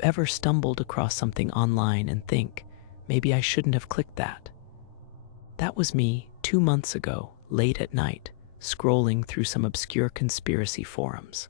you ever stumbled across something online and think, maybe I shouldn't have clicked that? That was me 2 months ago, late at night, scrolling through some obscure conspiracy forums.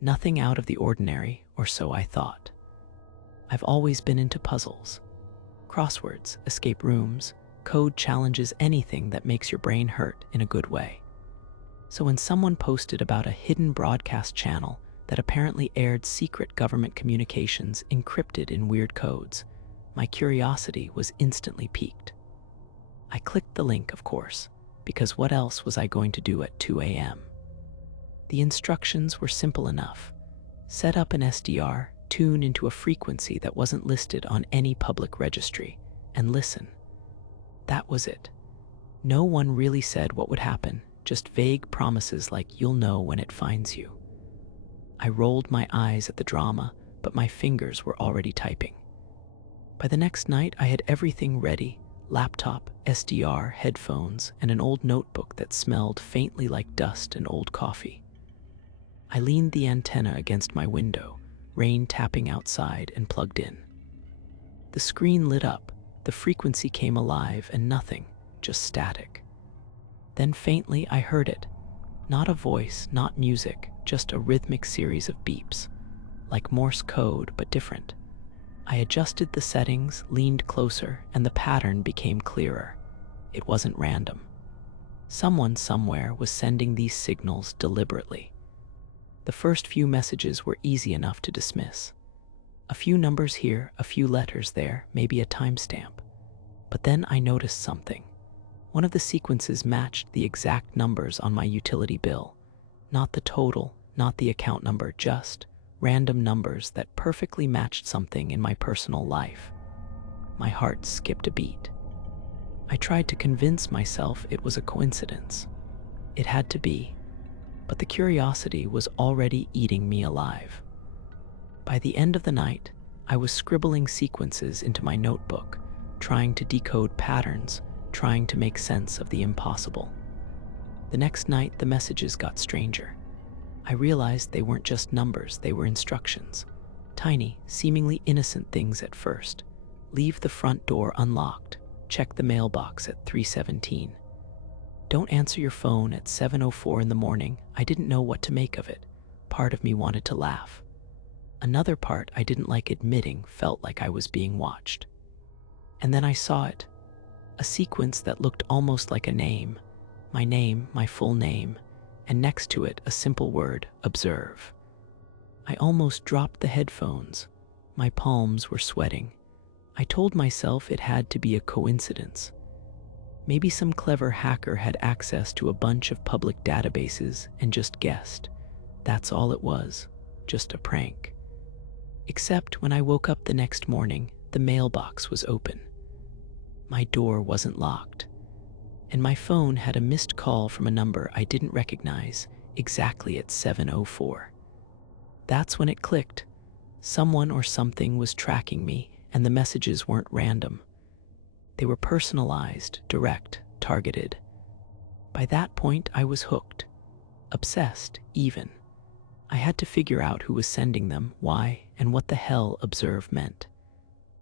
Nothing out of the ordinary, or so I thought. I've always been into puzzles. Crosswords, escape rooms, code challenges, anything that makes your brain hurt in a good way. So when someone posted about a hidden broadcast channel that apparently aired secret government communications encrypted in weird codes, my curiosity was instantly piqued. I clicked the link, of course, because what else was I going to do at 2 a.m.? The instructions were simple enough. Set up an SDR, tune into a frequency that wasn't listed on any public registry, and listen. That was it. No one really said what would happen, just vague promises like you'll know when it finds you. I rolled my eyes at the drama, but my fingers were already typing. By the next night, I had everything ready: laptop, SDR, headphones, and an old notebook that smelled faintly like dust and old coffee. I leaned the antenna against my window, rain tapping outside, and plugged in. The screen lit up, the frequency came alive, and nothing, just static. Then faintly I heard it. Not a voice, not music, just a rhythmic series of beeps, like Morse code, but different. I adjusted the settings, leaned closer, and the pattern became clearer. It wasn't random. Someone somewhere was sending these signals deliberately. The first few messages were easy enough to dismiss. A few numbers here, a few letters there, maybe a timestamp. But then I noticed something. One of the sequences matched the exact numbers on my utility bill. Not the total, not the account number, just random numbers that perfectly matched something in my personal life. My heart skipped a beat. I tried to convince myself it was a coincidence. It had to be, but the curiosity was already eating me alive. By the end of the night, I was scribbling sequences into my notebook, trying to decode patterns, trying to make sense of the impossible. The next night, the messages got stranger. I realized they weren't just numbers, they were instructions. Tiny, seemingly innocent things at first. Leave the front door unlocked. Check the mailbox at 3:17. Don't answer your phone at 7:04 in the morning. I didn't know what to make of it. Part of me wanted to laugh. Another part I didn't like admitting felt like I was being watched. And then I saw it. A sequence that looked almost like a name, my full name, and next to it a simple word, observe. I almost dropped the headphones. My palms were sweating. I told myself it had to be a coincidence. Maybe some clever hacker had access to a bunch of public databases and just guessed. That's all it was, just a prank. Except when I woke up the next morning, the mailbox was open. My door wasn't locked, and my phone had a missed call from a number I didn't recognize exactly at 7:04. That's when it clicked. Someone or something was tracking me, and the messages weren't random. They were personalized, direct, targeted. By that point, I was hooked. Obsessed, even. I had to figure out who was sending them, why, and what the hell observe meant.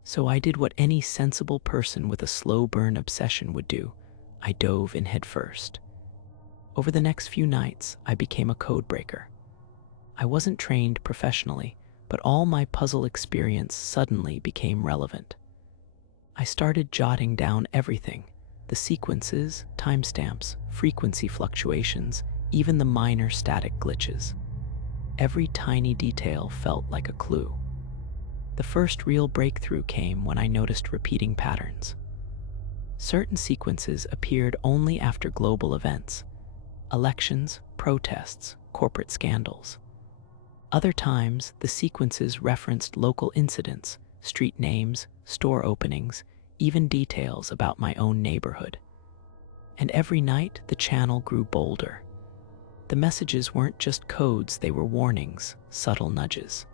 So I did what any sensible person with a slow burn obsession would do. I dove in headfirst. Over the next few nights, I became a code breaker. I wasn't trained professionally, but all my puzzle experience suddenly became relevant. I started jotting down everything: the sequences, timestamps, frequency fluctuations, even the minor static glitches. Every tiny detail felt like a clue. The first real breakthrough came when I noticed repeating patterns. Certain sequences appeared only after global events: elections, protests, corporate scandals. Other times, the sequences referenced local incidents, street names, store openings, even details about my own neighborhood. And every night, the channel grew bolder. The messages weren't just codes, they were warnings, subtle nudges.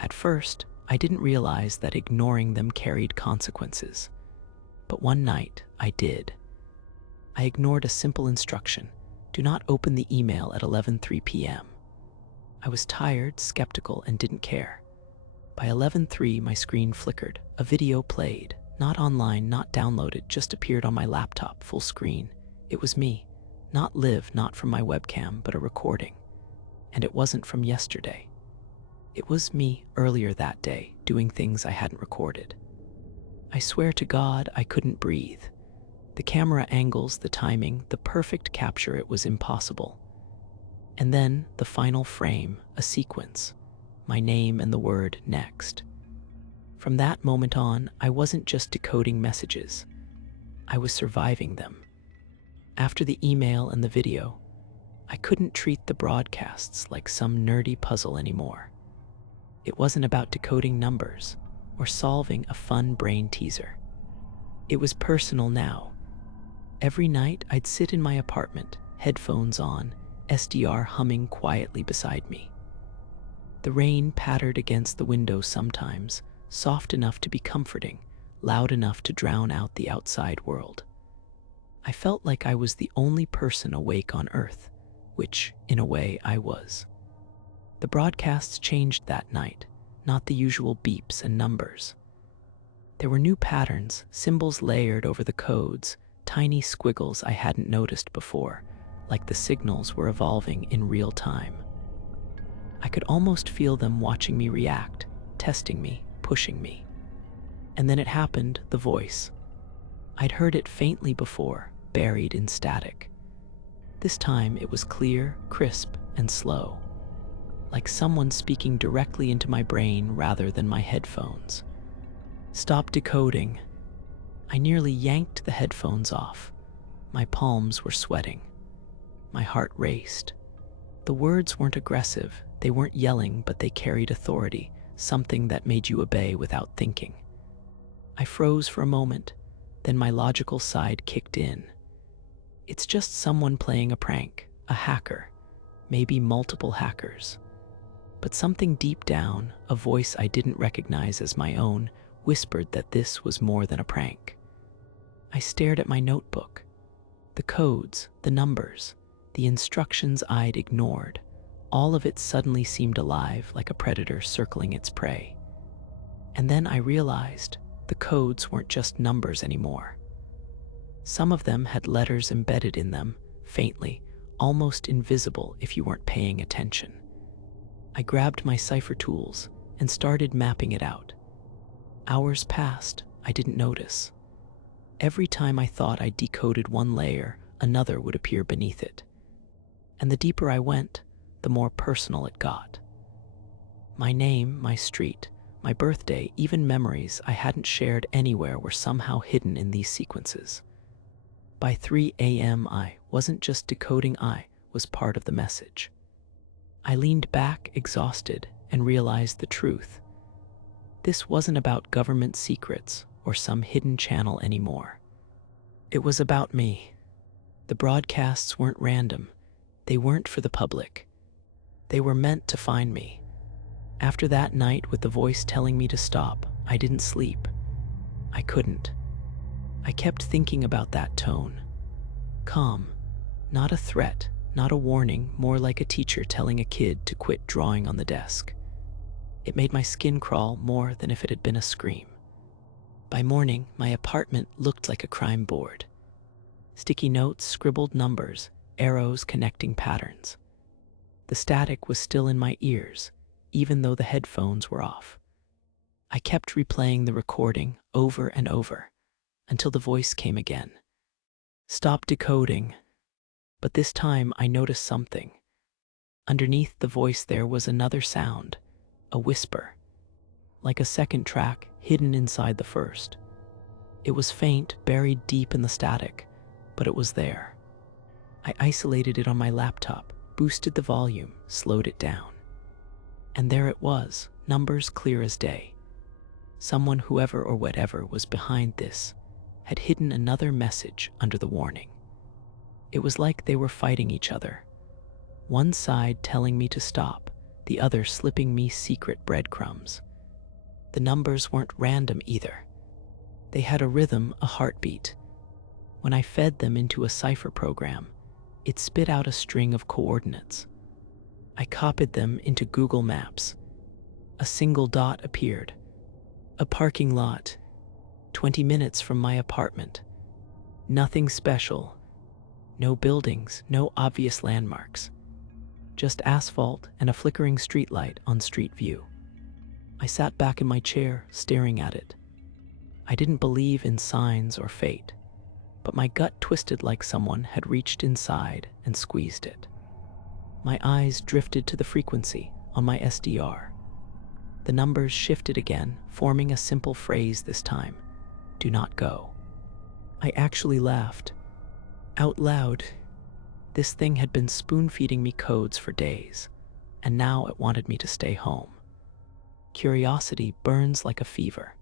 At first, I didn't realize that ignoring them carried consequences. But one night, I did. I ignored a simple instruction: do not open the email at 11:03 p.m. I was tired, skeptical, and didn't care. By 11:03, my screen flickered. A video played. Not online, not downloaded, just appeared on my laptop, full screen. It was me. Not Liv, not from my webcam, but a recording. And it wasn't from yesterday. It was me earlier that day, doing things I hadn't recorded. I swear to God, I couldn't breathe. The camera angles, the timing, the perfect capture, it was impossible. And then, the final frame, a sequence. My name and the word next. From that moment on, I wasn't just decoding messages. I was surviving them. After the email and the video, I couldn't treat the broadcasts like some nerdy puzzle anymore. It wasn't about decoding numbers or solving a fun brain teaser. It was personal now. Every night, I'd sit in my apartment, headphones on, SDR humming quietly beside me. The rain pattered against the window sometimes, soft enough to be comforting, loud enough to drown out the outside world. I felt like I was the only person awake on Earth, which, in a way, I was. The broadcasts changed that night, not the usual beeps and numbers. There were new patterns, symbols layered over the codes, tiny squiggles I hadn't noticed before, like the signals were evolving in real time. I could almost feel them watching me react, testing me, pushing me. And then it happened, the voice. I'd heard it faintly before, buried in static. This time it was clear, crisp, and slow, like someone speaking directly into my brain rather than my headphones. Stop decoding. I nearly yanked the headphones off. My palms were sweating. My heart raced. The words weren't aggressive, they weren't yelling, but they carried authority, something that made you obey without thinking. I froze for a moment, then my logical side kicked in. It's just someone playing a prank, a hacker, maybe multiple hackers. But something deep down, a voice I didn't recognize as my own, whispered that this was more than a prank. I stared at my notebook. The codes, the numbers, the instructions I'd ignored, all of it suddenly seemed alive, like a predator circling its prey. And then I realized the codes weren't just numbers anymore. Some of them had letters embedded in them, faintly, almost invisible if you weren't paying attention. I grabbed my cipher tools and started mapping it out. Hours passed, I didn't notice. Every time I thought I decoded one layer, another would appear beneath it. And the deeper I went, the more personal it got. My name, my street, my birthday, even memories I hadn't shared anywhere were somehow hidden in these sequences. By 3 a.m. I wasn't just decoding, I was part of the message. I leaned back, exhausted, and realized the truth. This wasn't about government secrets or some hidden channel anymore. It was about me. The broadcasts weren't random. They weren't for the public. They were meant to find me. After that night with the voice telling me to stop, I didn't sleep. I couldn't. I kept thinking about that tone. Calm, not a threat, not a warning, more like a teacher telling a kid to quit drawing on the desk. It made my skin crawl more than if it had been a scream. By morning, my apartment looked like a crime board. Sticky notes, scribbled numbers, arrows connecting patterns. The static was still in my ears, even though the headphones were off. I kept replaying the recording over and over, until the voice came again. Stop decoding. But this time I noticed something. Underneath the voice there was another sound, a whisper, like a second track hidden inside the first. It was faint, buried deep in the static, but it was there. I isolated it on my laptop, boosted the volume, slowed it down. And there it was, numbers clear as day. Someone, whoever or whatever was behind this, had hidden another message under the warning. It was like they were fighting each other. One side telling me to stop, the other slipping me secret breadcrumbs. The numbers weren't random either. They had a rhythm, a heartbeat. When I fed them into a cipher program, it spit out a string of coordinates. I copied them into Google Maps. A single dot appeared. A parking lot, 20 minutes from my apartment. Nothing special. No buildings, no obvious landmarks. Just asphalt and a flickering streetlight on Street View. I sat back in my chair, staring at it. I didn't believe in signs or fate, but my gut twisted like someone had reached inside and squeezed it. My eyes drifted to the frequency on my SDR. The numbers shifted again, forming a simple phrase this time: do not go. I actually laughed. Out loud. This thing had been spoon-feeding me codes for days, and now it wanted me to stay home. Curiosity burns like a fever,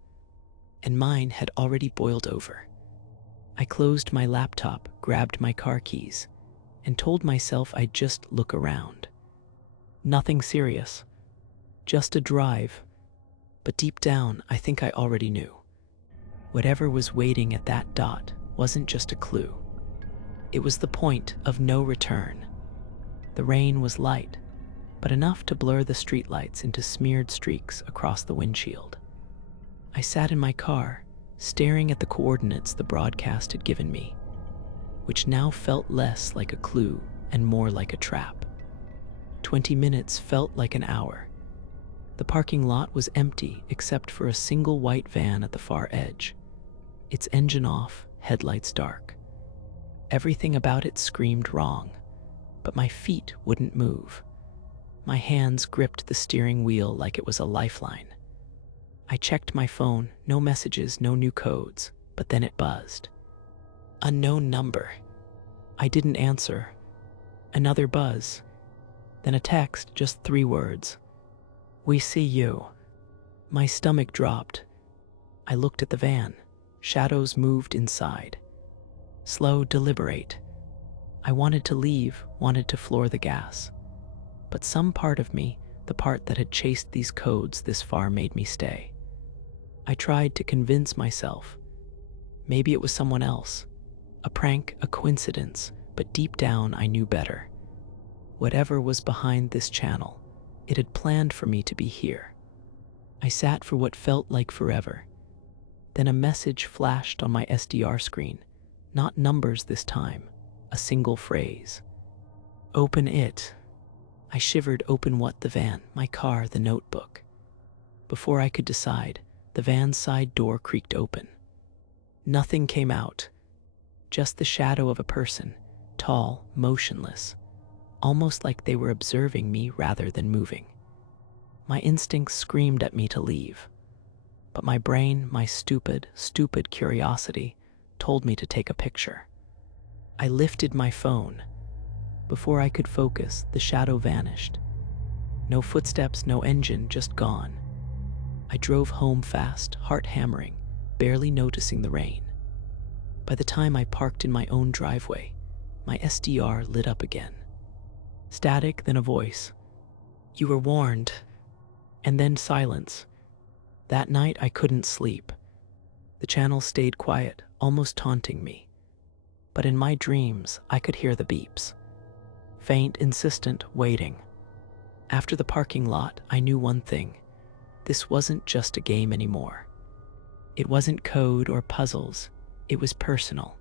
and mine had already boiled over. I closed my laptop, grabbed my car keys, and told myself I'd just look around. Nothing serious, just a drive. But deep down, I think I already knew. Whatever was waiting at that dot wasn't just a clue. It was the point of no return. The rain was light, but enough to blur the streetlights into smeared streaks across the windshield. I sat in my car, staring at the coordinates the broadcast had given me, which now felt less like a clue and more like a trap. 20 minutes felt like an hour. The parking lot was empty except for a single white van at the far edge, its engine off, headlights dark. Everything about it screamed wrong, but my feet wouldn't move. My hands gripped the steering wheel like it was a lifeline. I checked my phone, no messages, no new codes, but then it buzzed. Unknown number. I didn't answer. Another buzz. Then a text, just 3 words. We see you. My stomach dropped. I looked at the van. Shadows moved inside. Slow, deliberate. I wanted to leave, wanted to floor the gas. But some part of me, the part that had chased these codes this far, made me stay. I tried to convince myself. Maybe it was someone else. A prank, a coincidence, but deep down I knew better. Whatever was behind this channel, it had planned for me to be here. I sat for what felt like forever. Then a message flashed on my SDR screen. Not numbers this time, a single phrase. Open it. I shivered. Open what? The van, my car, the notebook. Before I could decide, the van's side door creaked open. Nothing came out, just the shadow of a person, tall, motionless, almost like they were observing me rather than moving. My instincts screamed at me to leave, but my brain, my stupid curiosity, told me to take a picture. I lifted my phone. Before I could focus, the shadow vanished. No footsteps, no engine, just gone. I drove home fast, heart hammering, barely noticing the rain. By the time I parked in my own driveway, my SDR lit up again. Static, then a voice. You were warned. And then silence. That night I couldn't sleep. The channel stayed quiet, almost taunting me. But in my dreams, I could hear the beeps. Faint, insistent, waiting. After the parking lot, I knew one thing. This wasn't just a game anymore. It wasn't code or puzzles. It was personal.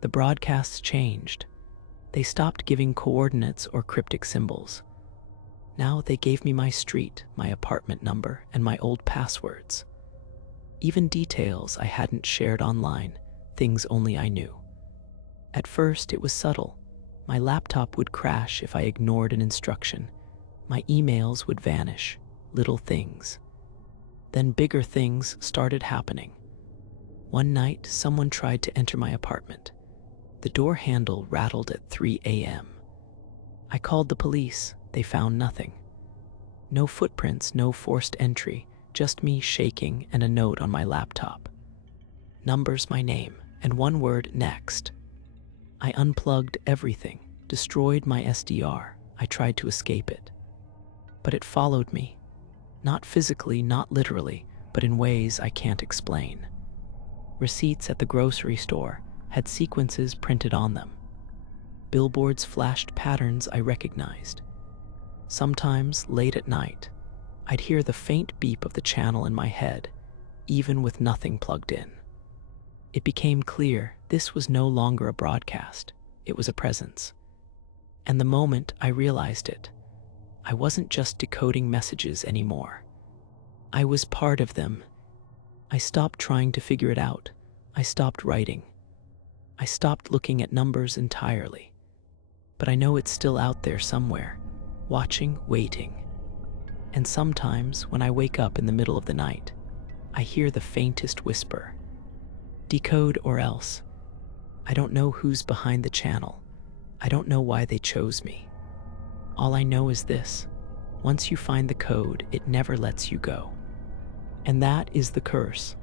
The broadcasts changed. They stopped giving coordinates or cryptic symbols. Now they gave me my street, my apartment number, and my old passwords. Even details I hadn't shared online, things only I knew. At first, it was subtle. My laptop would crash if I ignored an instruction. My emails would vanish, little things. Then bigger things started happening. One night, someone tried to enter my apartment. The door handle rattled at 3 a.m. I called the police. They found nothing. No footprints, no forced entry, just me shaking and a note on my laptop. Numbers, my name, and one word, next. I unplugged everything, destroyed my SDR. I tried to escape it. But it followed me. Not physically, not literally, but in ways I can't explain. Receipts at the grocery store had sequences printed on them. Billboards flashed patterns I recognized. Sometimes, late at night, I'd hear the faint beep of the channel in my head, even with nothing plugged in. It became clear this was no longer a broadcast, it was a presence. And the moment I realized it, I wasn't just decoding messages anymore. I was part of them. I stopped trying to figure it out. I stopped writing. I stopped looking at numbers entirely. But I know it's still out there somewhere, watching, waiting. And sometimes, when I wake up in the middle of the night, I hear the faintest whisper. Decode or else. I don't know who's behind the channel. I don't know why they chose me. All I know is this: once you find the code, it never lets you go. And that is the curse.